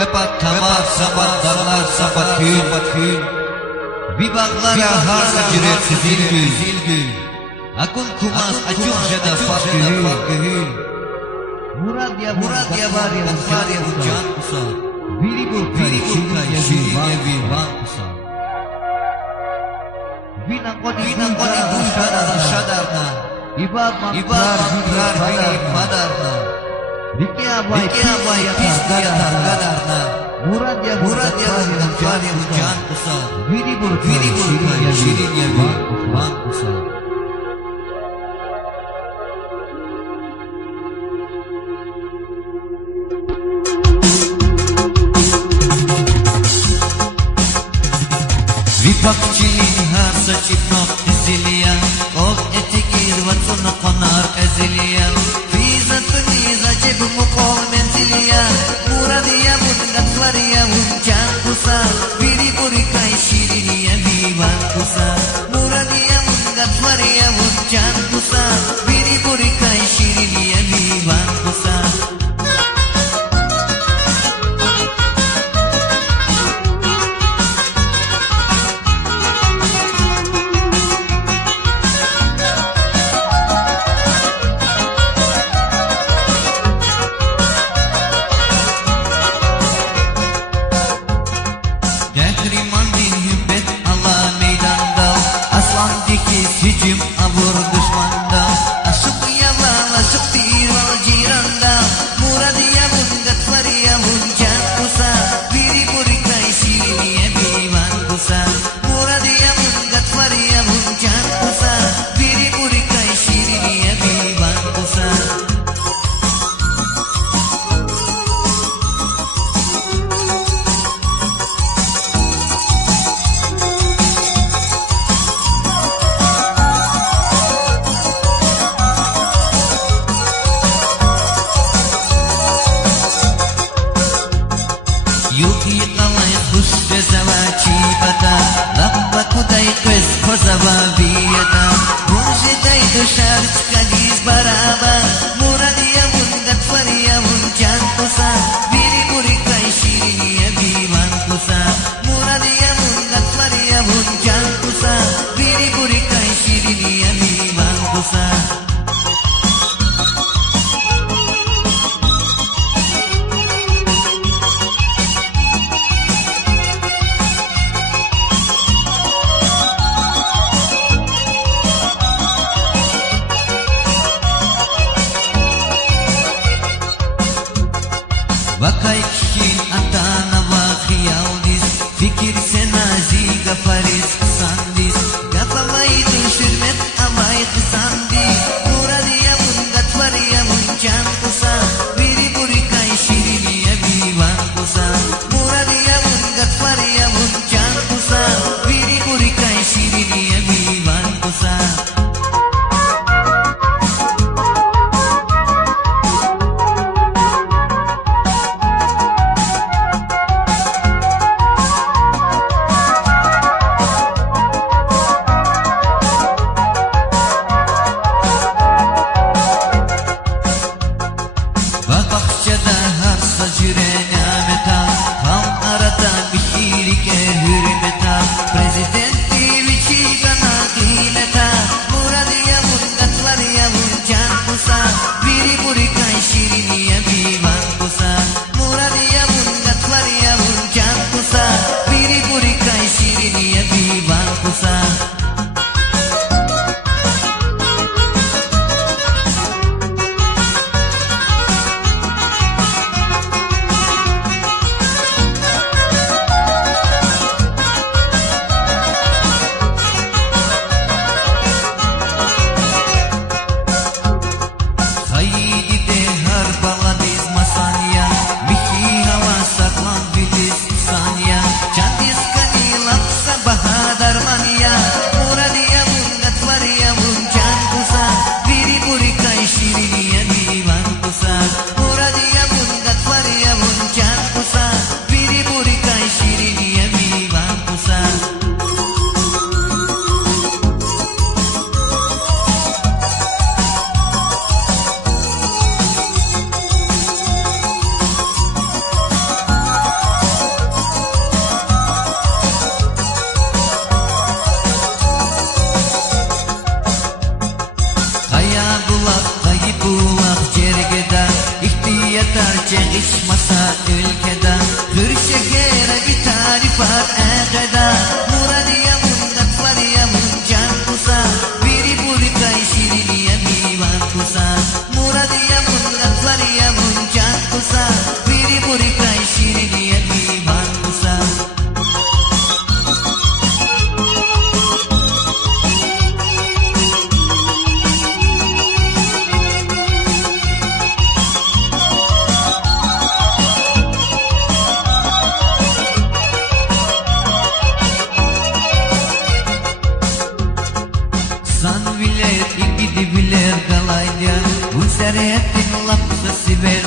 Tamam sabat darlar sabat hül Bibaklara harsa cüret zilgül Akun kumas acuk jada fakühül Murad ya var ya ucan kusa Biri burkay şirin yevi van kusa Bina kodi shadarna Ibad makrar bini madarna Riki abai pis diatar gadarna Murad ya ujan kusa Biri burkay şirin yevi van kusa Vipakçinin harsa çipnok diziliya Ol etikir vatuna konar eziliya Fizatını cebu mukol menziliya Muradiya bungatvariya uncan kusa Biri burikay şiriniya vivan kusa Muradiya bungatvariya uncan kusa Biri burikay şiriniya vivan kusa Hücum avur düşmanda Aşık yalan aşık dival ciranda Muradiya bungatvariya uncan kusa Biri burikay şiriniye vivan kusa Muradiya bungatvariya uncan kusa Biri burikay şiriniye vivan kusa Yuki kalay khush jazava chibata Labba kudai kız kozava viyata Mujhe day dushar chkaliz baraba Muradiya bungatvariya unjan kusa Biri burikay shiriniya vivan kusa Muradiya bungatvariya unjan kusa Biri burikay shiriniya vivan kusa bulak, kayıp bulak cergeda. İhtiyatar çekişmasa ülkede. Hür şekere bir tarif var ekeda. Muradiyemun gatfariyemun can kusa. Biri burikay şiriniye mivan kusa. Muradiyemun gatfariyemun can kusa. Biri burikay şiriniye mivan kusa. San bilir, ikidi bilir galayla. Bu seriyettin lapsa siber